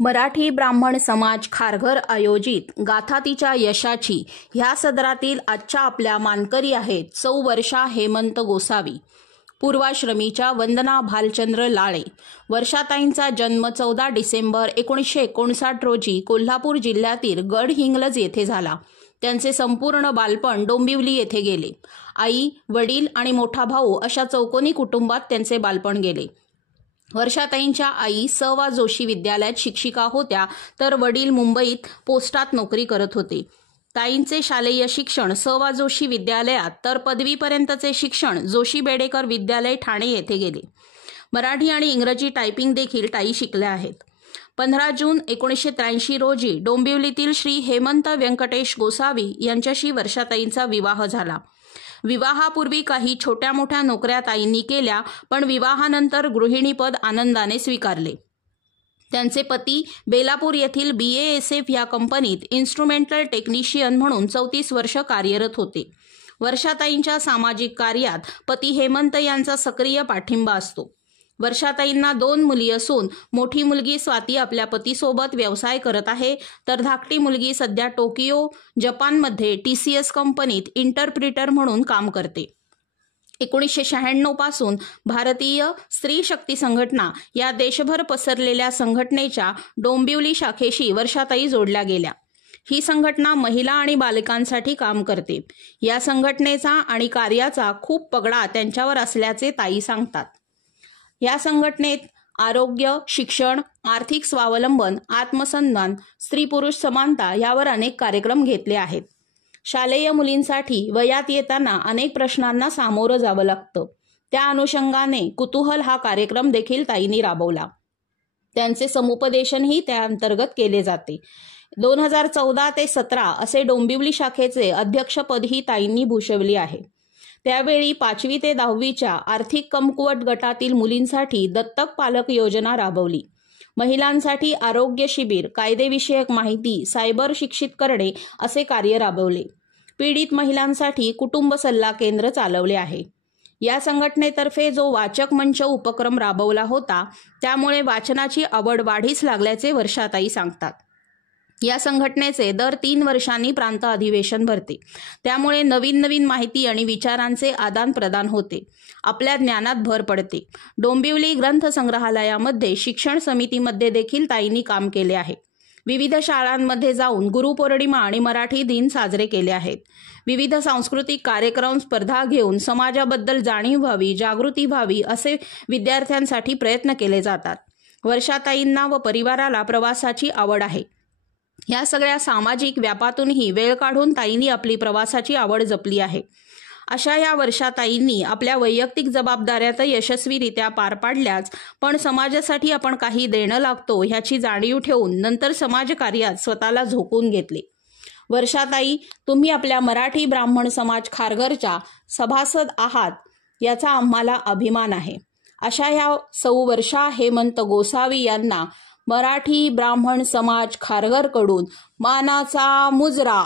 मराठी ब्राह्मण समाज खारघर आयोजित गाथा तिच्या यशाची ह्या सदरातील आजच्या आपल्या मानकरी आहेत सौ वर्षा हेमंत गोसावी, पूर्वाश्रमीच्या वंदना भालचंद्र लाळे। वर्षाताईंचा जन्म 14 डिसेंबर 1959 रोजी कोल्हापूर जिल्ह्यातील गडहिंग्लज येथे झाला। त्यांचे संपूर्ण बालपण डोंबिवली येथे गेले। आई, वडील आणि मोठा भाऊ अशा चौकोनी कुटुंबात त्यांचे बालपण गेले। वर्षाताईंच्या आई स. वा. जोशी विद्यालयात शिक्षिका होत्या, तर वडील मुंबईत पोस्टात नोकरी करत होते। ताईंचे शालेय शिक्षण स. वा. जोशी विद्यालयात तर पदवीपर्यंतचे शिक्षण जोशी बेडेकर विद्यालय ठाणे येथे गेले। मराठी आणि इंग्रजी टायपिंग देखील ताई शिकल्या आहेत। 15 जून 1983 रोजी डोंबिवलीतील श्री हेमंत व्यंकटेश गोसावी यांच्याशी वर्षाताईंचा विवाह झाला। विवाहापूर्वी काही छोट्या मोठ्या नोकऱ्या ताईंनी केल्या, पण विवाहानंतर गृहिणीपद आनंदाने स्वीकारले। त्यांचे पती बेलापूर येथील BASF या कंपनीत इन्स्ट्रुमेंटल टेक्निशियन म्हणून 34 वर्ष कार्यरत होते। वर्षाताईंच्या सामाजिक कार्यात पती हेमंत यांचा सक्रिय पाठिंबा असतो। वर्षाताईंना 2 मुली असून मोठी मुलगी स्वाती आपल्या पतीसोबत व्यवसाय करत आहे, तर धाकटी मुलगी सध्या टोकियो, जपानमध्ये TCS कंपनीत इंटरप्रिटर म्हणून काम करते। 1996 पासून भारतीय स्त्री शक्ती संघटना या देशभर पसरलेल्या संघटनेच्या डोंबिवली शाखेशी वर्षाताई जोडल्या गेल्या। ही संघटना महिला आणि बालकांसाठी काम करते। या संघटनेचा आणि कार्याचा खूप पगडा त्यांच्यावर असल्याचे ताई सांगतात। या संघटनेत आरोग्य, शिक्षण, आर्थिक स्वावलंबन, आत्मसन्मान, स्त्री पुरुष समानता यावर अनेक कार्यक्रम घेतले आहेत। शालेय मुलींसाठी वयात येताना अनेक प्रश्नांना सामोरं जावं लागतं। त्या अनुषंगाने कुतूहल हा कार्यक्रम देखील ताईंनी राबवला। त्यांचे समुपदेशनही त्या अंतर्गत केले जाते। 2014 ते 17 असे डोंबिवली शाखेचे अध्यक्षपदही ताईंनी भूषवली आहे। त्यावेळी 5वी ते 10वीच्या आर्थिक कमकुवत गटातील मुलींसाठी दत्तक पालक योजना राबवली। महिलांसाठी आरोग्य शिबिर, कायदेविषयक माहिती, सायबर शिक्षित करणे असे कार्य राबवले। पीडित महिलांसाठी कुटुंब सल्ला केंद्र चालवले आहे। या संघटनेतर्फे जो वाचक मंच उपक्रम राबवला होता, त्यामुळे वाचनाची आवड वाढीस लागल्याचे वर्षाताई सांगतात। या संघटनेचे दर 3 वर्षांनी प्रांत अधिवेशन भरते, त्यामुळे नवीन माहिती आणि विचारांचे आदान प्रदान होते। आपल्या ज्ञानात भर पडते। डोंबिवली ग्रंथ संग्रहालयामध्ये शिक्षण समितीमध्ये देखील ताईंनी काम केले आहे। विविध शाळांमध्ये जाऊन गुरुपौर्णिमा आणि मराठी दिन साजरे केले आहेत। विविध सांस्कृतिक कार्यक्रम स्पर्धा घेऊन समाजाबद्दल जाणीव व्हावी, जागृती व्हावी असे विद्यार्थ्यांसाठी प्रयत्न केले जातात। वर्षाताईंना व परिवाराला प्रवासाची आवड आहे। या सगळ्या सामाजिक व्यापातूनही वेळ काढून ताईंनी आपली प्रवासाची आवड जपली आहे। अशा या वर्षाताईंनी आपल्या वैयक्तिक जबाबदाऱ्या यशस्वीरित्या पार पाडल्याच, पण समाजासाठी आपण काही देणं लागतो ह्याची जाणीव ठेवून नंतर समाजकार्यात स्वतःला झोकून घेतले। वर्षाताई, तुम्ही आपल्या मराठी ब्राह्मण समाज खारघरच्या सभासद आहात याचा आम्हाला अभिमान आहे। अशा ह्या सौ वर्षा हेमंत गोसावी यांना मराठी ब्राह्मण समाज खारघरकडून मानाचा मुजरा।